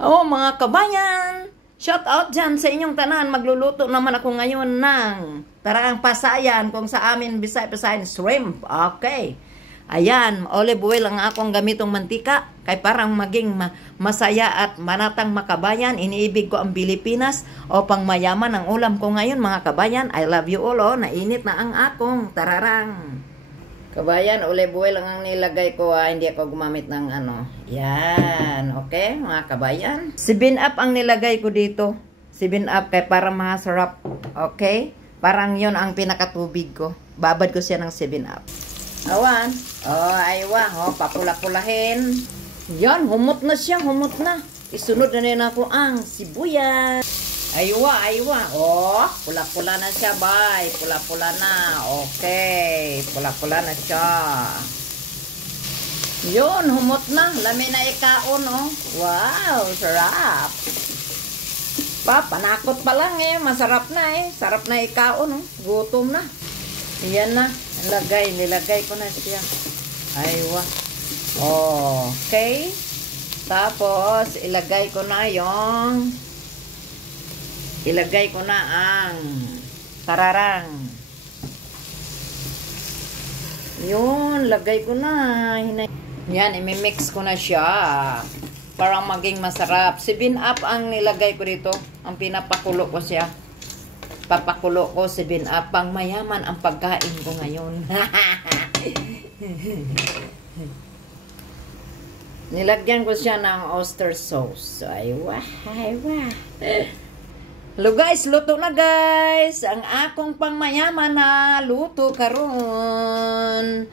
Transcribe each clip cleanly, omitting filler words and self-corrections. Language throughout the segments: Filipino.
Oh, mga kabayan, shout out dyan sa inyong tanan. Magluluto naman ako ngayon ng tarang pasayan kung sa amin Bisay-Bisayan shrimp. Okay. Ayan, olive oil ang akong gamitong mantika. Kay parang maging masaya at manatang makabayan. Iniibig ko ang Pilipinas o pang mayaman ang ulam ko ngayon mga kabayan. I love you all. Oh. Nainit na ang akong tararang. Kabayan, olive oil lang ang nilagay ko. Hindi ako gumamit ng ano. Yan. Okay, mga kabayan. 7-Up ang nilagay ko dito. 7-Up kay para masarap. Okay? Parang yon ang pinakatubig ko. Babad ko siya ng 7-Up. Awan. Oh, aywa. Oh, papula-pulahin. Yan, humot na siya. Humot na. Isunod na rin ako ang sibuyas. Aywa, aywa. Oh, pula-pula na siya, bay. Pula-pula na. Okay. Pula-pula na siya. Yun, humot na. Lami na ikaon, oh. Wow, sarap. Panakot pa lang eh. Masarap na eh. Sarap na ikaon, oh. Gutom na. Yan na. Nilagay ko na siya. Aywa. Okay. Tapos, ilagay ko na yung ang tararang. Yun, lagay ko na. Yan, imimix ko na siya. Parang maging masarap. 7-Up ang nilagay ko dito. Ang pinapakulo ko siya. Papakulo ko 7-Up. Pang mayaman ang pagkain ko ngayon. Nilagyan ko siya ng oyster sauce. So, aywa, aywa. Hello guys, luto na guys. Ang akong pangmayaman na luto karon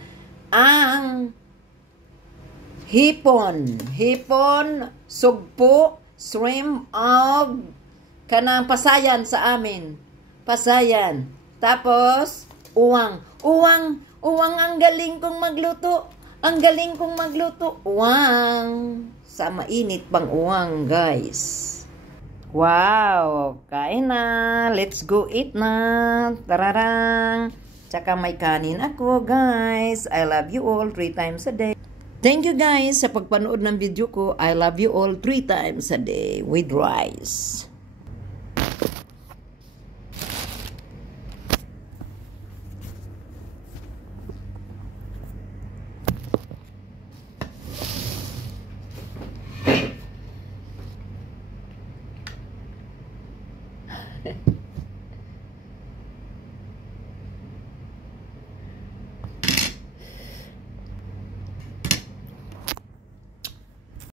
ang hipon. Hipon, sugpo, shrimp, og kanang pasayan sa amin. Pasayan. Tapos, uwang. Uwang ang galing kong magluto. Ang galing kong magluto. Uwang. Sa mainit pang uwang guys. Wow, kain na. Let's go eat na. Tararang. Tsaka may kanin ako, guys. I love you all 3 times a day. Thank you, guys, sa pagpanood ng video ko. I love you all 3 times a day with rice.